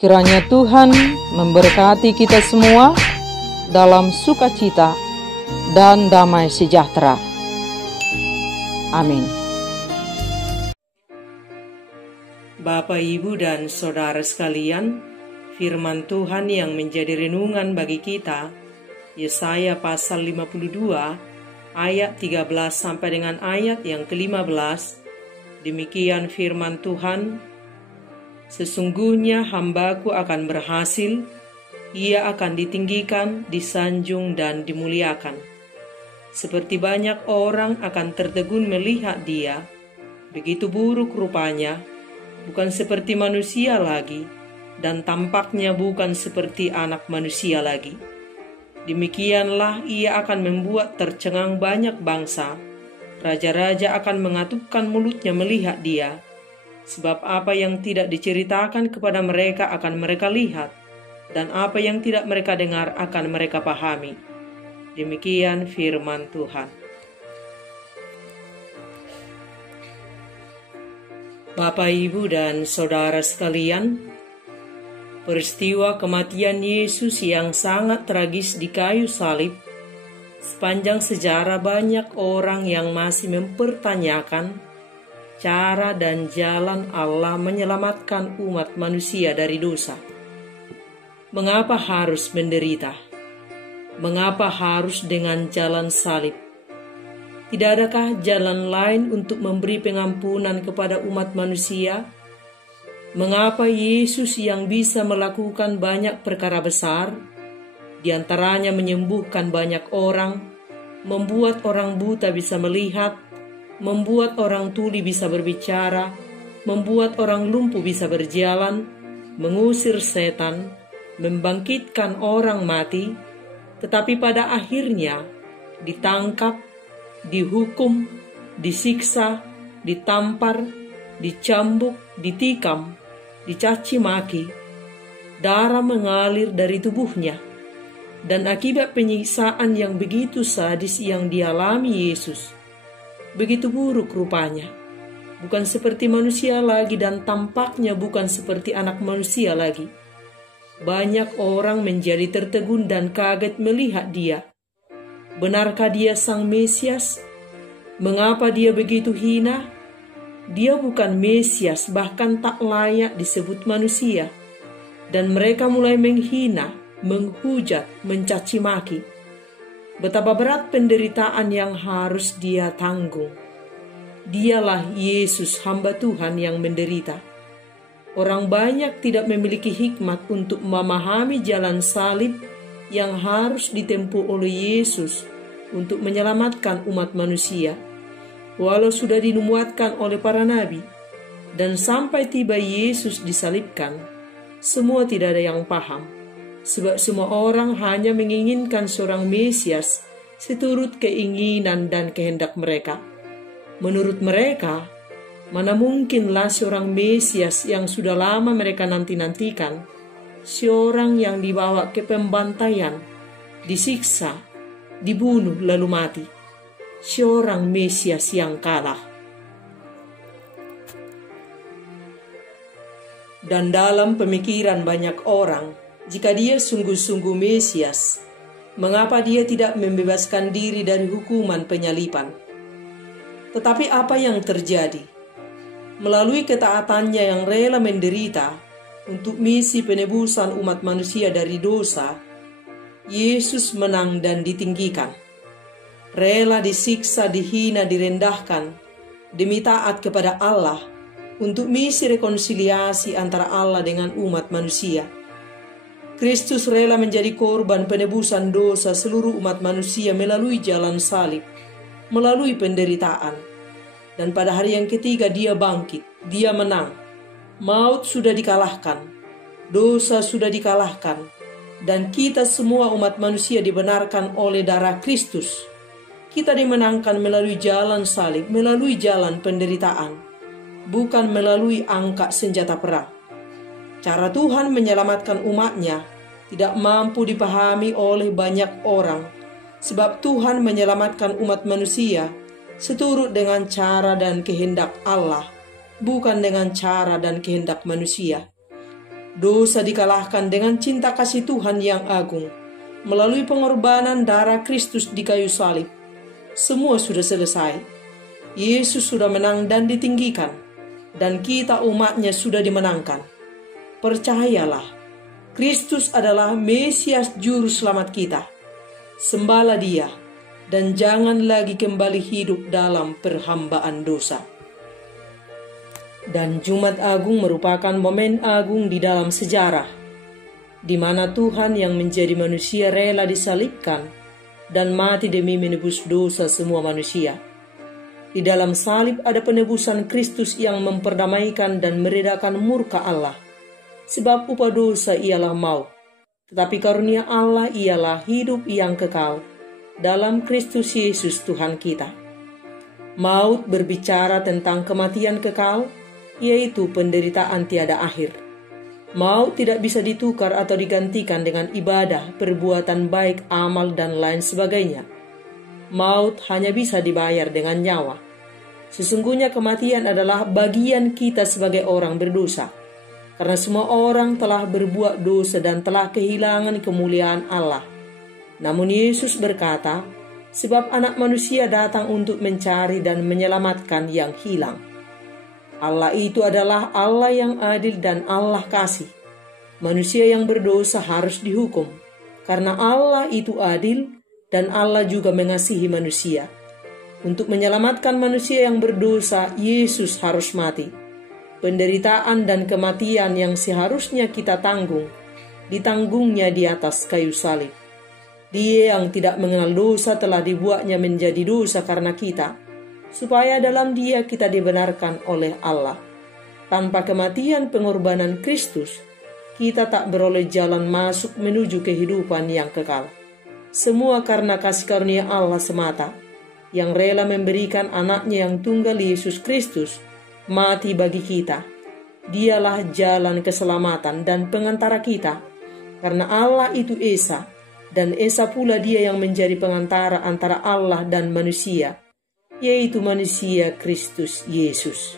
Kiranya Tuhan memberkati kita semua dalam sukacita dan damai sejahtera. Amin. Bapak, Ibu, dan Saudara sekalian, firman Tuhan yang menjadi renungan bagi kita, Yesaya pasal 52, ayat 13 sampai dengan ayat yang ke-15. Demikian firman Tuhan, sesungguhnya hambaku akan berhasil, ia akan ditinggikan, disanjung, dan dimuliakan. Seperti banyak orang akan tertegun melihat dia, begitu buruk rupanya, bukan seperti manusia lagi, dan tampaknya bukan seperti anak manusia lagi. Demikianlah ia akan membuat tercengang banyak bangsa, raja-raja akan mengatupkan mulutnya melihat dia, sebab apa yang tidak diceritakan kepada mereka akan mereka lihat, dan apa yang tidak mereka dengar akan mereka pahami. Demikian firman Tuhan. Bapak, Ibu, dan Saudara sekalian, peristiwa kematian Yesus yang sangat tragis di kayu salib, sepanjang sejarah banyak orang yang masih mempertanyakan cara dan jalan Allah menyelamatkan umat manusia dari dosa. Mengapa harus menderita? Mengapa harus dengan jalan salib? Tidak adakah jalan lain untuk memberi pengampunan kepada umat manusia? Mengapa Yesus yang bisa melakukan banyak perkara besar, di antaranya menyembuhkan banyak orang, membuat orang buta bisa melihat, membuat orang tuli bisa berbicara, membuat orang lumpuh bisa berjalan, mengusir setan, membangkitkan orang mati, tetapi pada akhirnya ditangkap, dihukum, disiksa, ditampar, dicambuk, ditikam, dicaci maki, darah mengalir dari tubuhnya, dan akibat penyiksaan yang begitu sadis yang dialami Yesus, begitu buruk rupanya, bukan seperti manusia lagi dan tampaknya bukan seperti anak manusia lagi. Banyak orang menjadi tertegun dan kaget melihat dia. Benarkah dia sang Mesias? Mengapa dia begitu hina? Dia bukan Mesias, bahkan tak layak disebut manusia. Dan mereka mulai menghina, menghujat, mencaci maki. Betapa berat penderitaan yang harus dia tanggung. Dialah Yesus, hamba Tuhan yang menderita. Orang banyak tidak memiliki hikmat untuk memahami jalan salib yang harus ditempuh oleh Yesus untuk menyelamatkan umat manusia. Walau sudah dinubuatkan oleh para nabi, dan sampai tiba Yesus disalibkan, semua tidak ada yang paham. Sebab semua orang hanya menginginkan seorang Mesias seturut keinginan dan kehendak mereka. Menurut mereka, mana mungkinlah seorang Mesias yang sudah lama mereka nanti-nantikan, seorang yang dibawa ke pembantaian, disiksa, dibunuh lalu mati, seorang Mesias yang kalah. Dan dalam pemikiran banyak orang, jika dia sungguh-sungguh Mesias, mengapa dia tidak membebaskan diri dari hukuman penyaliban? Tetapi apa yang terjadi? Melalui ketaatannya yang rela menderita untuk misi penebusan umat manusia dari dosa, Yesus menang dan ditinggikan. Rela disiksa, dihina, direndahkan, demi taat kepada Allah untuk misi rekonsiliasi antara Allah dengan umat manusia. Kristus rela menjadi korban penebusan dosa seluruh umat manusia melalui jalan salib, melalui penderitaan. Dan pada hari yang ketiga dia bangkit, dia menang. Maut sudah dikalahkan, dosa sudah dikalahkan, dan kita semua umat manusia dibenarkan oleh darah Kristus. Kita dimenangkan melalui jalan salib, melalui jalan penderitaan, bukan melalui angkat senjata perang. Cara Tuhan menyelamatkan umatnya tidak mampu dipahami oleh banyak orang, sebab Tuhan menyelamatkan umat manusia seturut dengan cara dan kehendak Allah, bukan dengan cara dan kehendak manusia. Dosa dikalahkan dengan cinta kasih Tuhan yang agung. Melalui pengorbanan darah Kristus di kayu salib, semua sudah selesai. Yesus sudah menang dan ditinggikan, dan kita umatnya sudah dimenangkan. Percayalah, Kristus adalah Mesias Juru Selamat kita. Sembahlah Dia, dan jangan lagi kembali hidup dalam perhambaan dosa. Dan Jumat Agung merupakan momen agung di dalam sejarah, di mana Tuhan yang menjadi manusia rela disalibkan dan mati demi menebus dosa semua manusia. Di dalam salib ada penebusan Kristus yang memperdamaikan dan meredakan murka Allah. Sebab upah dosa ialah maut, tetapi karunia Allah ialah hidup yang kekal dalam Kristus Yesus Tuhan kita. Maut berbicara tentang kematian kekal, yaitu penderitaan tiada akhir. Maut tidak bisa ditukar atau digantikan dengan ibadah, perbuatan baik, amal, dan lain sebagainya. Maut hanya bisa dibayar dengan nyawa. Sesungguhnya kematian adalah bagian kita sebagai orang berdosa, karena semua orang telah berbuat dosa dan telah kehilangan kemuliaan Allah. Namun Yesus berkata, sebab Anak Manusia datang untuk mencari dan menyelamatkan yang hilang. Allah itu adalah Allah yang adil dan Allah kasih. Manusia yang berdosa harus dihukum, karena Allah itu adil dan Allah juga mengasihi manusia. Untuk menyelamatkan manusia yang berdosa, Yesus harus mati. Penderitaan dan kematian yang seharusnya kita tanggung, ditanggungnya di atas kayu salib. Dia yang tidak mengenal dosa telah dibuatnya menjadi dosa karena kita, supaya dalam Dia kita dibenarkan oleh Allah. Tanpa kematian pengorbanan Kristus, kita tak beroleh jalan masuk menuju kehidupan yang kekal. Semua karena kasih karunia Allah semata, yang rela memberikan Anaknya yang tunggal Yesus Kristus mati bagi kita. Dialah jalan keselamatan dan pengantara kita, karena Allah itu Esa, dan Esa pula Dia yang menjadi pengantara antara Allah dan manusia, yaitu manusia Kristus Yesus.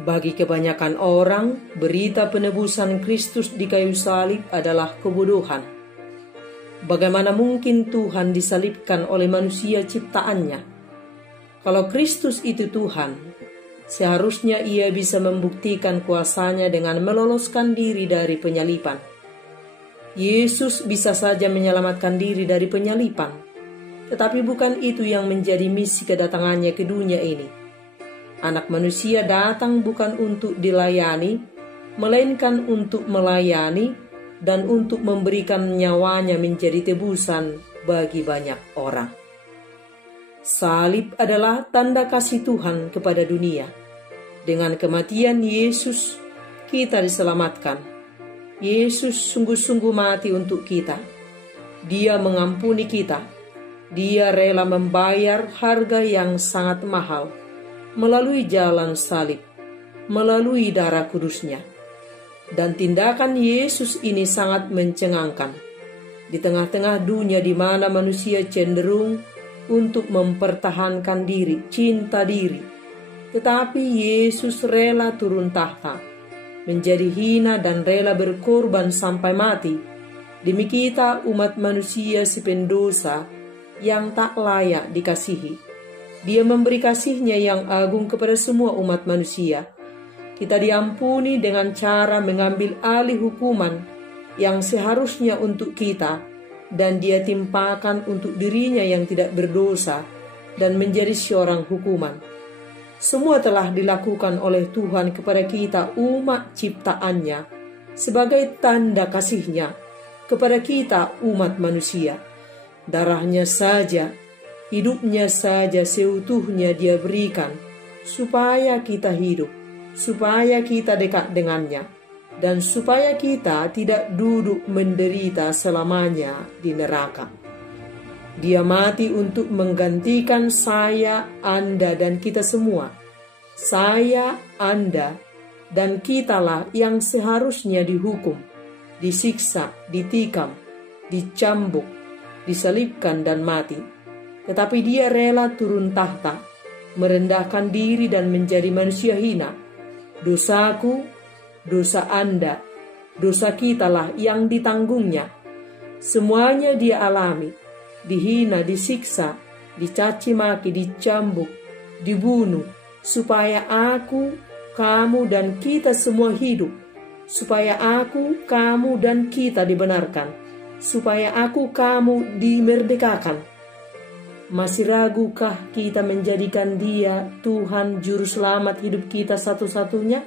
Bagi kebanyakan orang, berita penebusan Kristus di kayu salib adalah kebodohan. Bagaimana mungkin Tuhan disalibkan oleh manusia ciptaannya? Kalau Kristus itu Tuhan, seharusnya Ia bisa membuktikan kuasanya dengan meloloskan diri dari penyaliban. Yesus bisa saja menyelamatkan diri dari penyaliban, tetapi bukan itu yang menjadi misi kedatangannya ke dunia ini. Anak Manusia datang bukan untuk dilayani, melainkan untuk melayani dan untuk memberikan nyawanya menjadi tebusan bagi banyak orang. Salib adalah tanda kasih Tuhan kepada dunia. Dengan kematian Yesus, kita diselamatkan. Yesus sungguh-sungguh mati untuk kita. Dia mengampuni kita. Dia rela membayar harga yang sangat mahal melalui jalan salib, melalui darah kudusnya. Dan tindakan Yesus ini sangat mencengangkan. Di tengah-tengah dunia di mana manusia cenderung untuk mempertahankan diri, cinta diri, tetapi Yesus rela turun tahta, menjadi hina dan rela berkorban sampai mati, demi kita umat manusia sependosa yang tak layak dikasihi. Dia memberi kasih-Nya yang agung kepada semua umat manusia. Kita diampuni dengan cara mengambil alih hukuman yang seharusnya untuk kita, dan Dia timpakan untuk diri-Nya yang tidak berdosa dan menjadi seorang hukuman. Semua telah dilakukan oleh Tuhan kepada kita umat ciptaannya sebagai tanda kasih-Nya kepada kita umat manusia. Darah-Nya saja, hidupnya saja seutuhnya Dia berikan supaya kita hidup, supaya kita dekat dengannya, dan supaya kita tidak duduk menderita selamanya di neraka. Dia mati untuk menggantikan saya, Anda, dan kita semua. Saya, Anda, dan kitalah yang seharusnya dihukum, disiksa, ditikam, dicambuk, disalibkan, dan mati. Tetapi Dia rela turun tahta, merendahkan diri dan menjadi manusia hina, Dosaku, dosa Anda, dosa kitalah yang ditanggungnya. Semuanya dia alami, dihina, disiksa, dicaci maki, dicambuk, dibunuh, supaya aku, kamu, dan kita semua hidup, supaya aku, kamu, dan kita dibenarkan, supaya aku, kamu dimerdekakan. Masih ragukah kita menjadikan Dia Tuhan Juru Selamat hidup kita satu-satunya?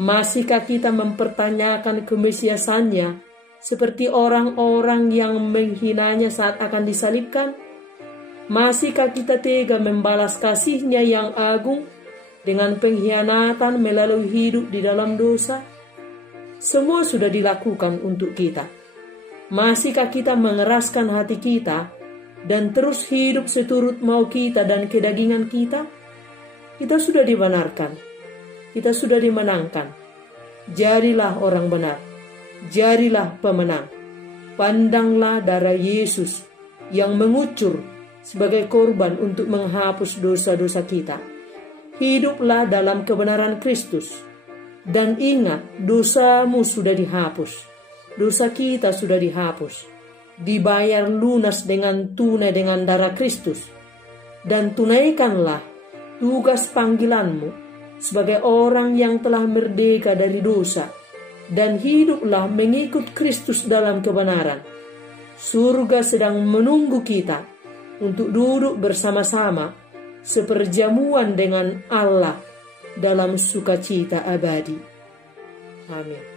Masihkah kita mempertanyakan kemesiasannya seperti orang-orang yang menghinanya saat akan disalibkan? Masihkah kita tega membalas kasih-Nya yang agung dengan pengkhianatan melalui hidup di dalam dosa? Semua sudah dilakukan untuk kita. Masihkah kita mengeraskan hati kita dan terus hidup seturut mau kita dan kedagingan kita? Kita sudah dibenarkan. Kita sudah dimenangkan. Jadilah orang benar. Jadilah pemenang. Pandanglah darah Yesus yang mengucur sebagai korban untuk menghapus dosa-dosa kita. Hiduplah dalam kebenaran Kristus. Dan ingat, dosamu sudah dihapus. Dosa kita sudah dihapus. Dibayar lunas dengan tunai dengan darah Kristus. Dan tunaikanlah tugas panggilanmu sebagai orang yang telah merdeka dari dosa. Dan hiduplah mengikut Kristus dalam kebenaran. Surga sedang menunggu kita untuk duduk bersama-sama seperjamuan dengan Allah dalam sukacita abadi. Amin.